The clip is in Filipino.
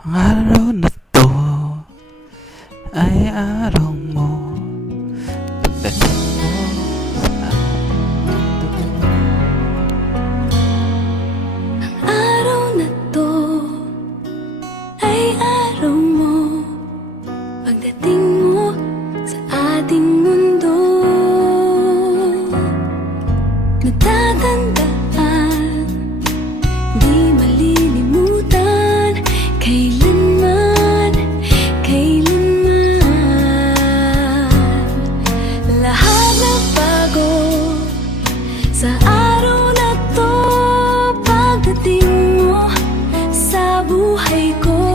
Ang araw na to ay araw mo. Pagdating mo sa aking mundo. Araw na to ay araw mo. Pagdating mo sa ating mundo, natatandaan, di malilimutan, kailanman, kailanman. Lahat na bago sa araw na to, pagdating mo sa buhay ko.